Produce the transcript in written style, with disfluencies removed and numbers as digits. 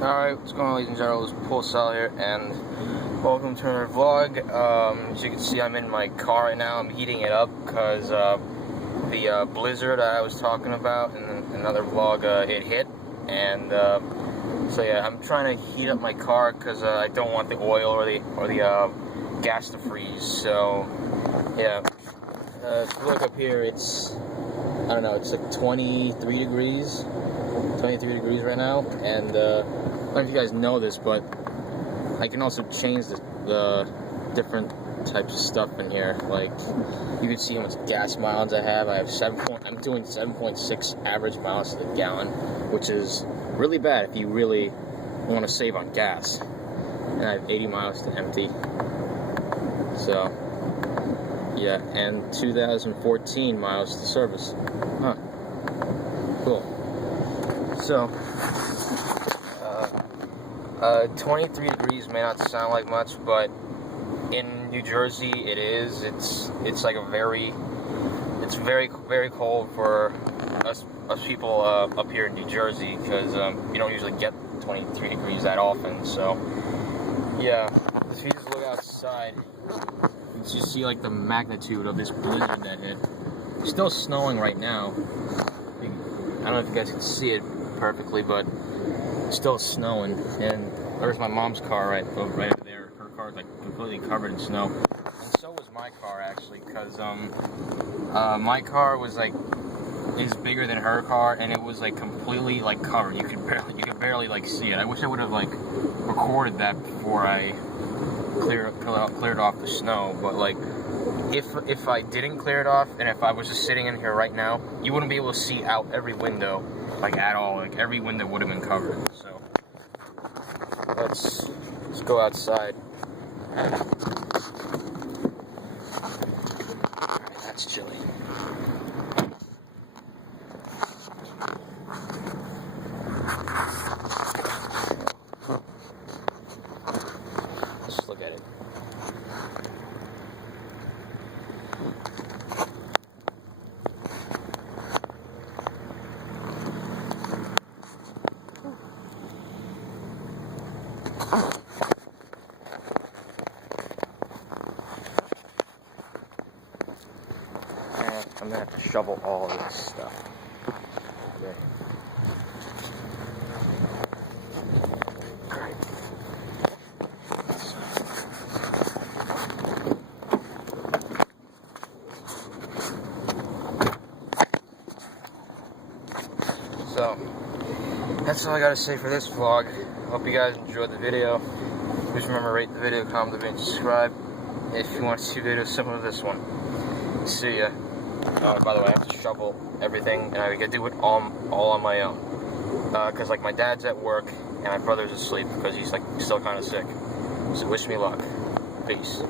Alright, what's going on, ladies and gentlemen? It's Paul Sal here, and welcome to another vlog. As you can see, I'm in my car right now. I'm heating it up because the blizzard I was talking about in another vlog, it hit. And so yeah, I'm trying to heat up my car because I don't want the oil or the gas to freeze. So yeah, if you look up here, it's, I don't know, it's like 23 degrees right now, and I don't know if you guys know this, but I can also change the different types of stuff in here. Like, you can see how much gas mileage I have. I'm doing 7.6 average miles to the gallon, which is really bad if you really want to save on gas. And I have 80 miles to empty. So, yeah, and 2014 miles to service. Huh. Cool. So, 23 degrees may not sound like much, but in New Jersey it is. It's like it's very cold for us people up here in New Jersey, because you don't usually get 23 degrees that often. So yeah, if you just look outside, you just see like the magnitude of this blizzard that hit. It's still snowing right now. I don't know if you guys can see it perfectly, but it's still snowing. And there's my mom's car right over there. Her car's like completely covered in snow, and so was my car actually, because my car was like is bigger than her car, and it was like completely like covered. You could barely like see it. I wish I would have like recorded that before I cleared off the snow. But like, if I didn't clear it off, and if I was just sitting in here right now, you wouldn't be able to see out every window, like at all. Like every window would have been covered. So let's go outside. Alright, that's chilly. Let's just look at it. I'm gonna have to shovel all of this stuff. Okay. Alright. So, that's all I gotta say for this vlog. Hope you guys enjoyed the video. Please remember, rate the video, comment, and subscribe if you want to see videos similar to this one. See ya. By the way, I have to shovel everything, and I gotta do it all on my own. Because like my dad's at work, and my brother's asleep because he's like still kind of sick. So wish me luck. Peace.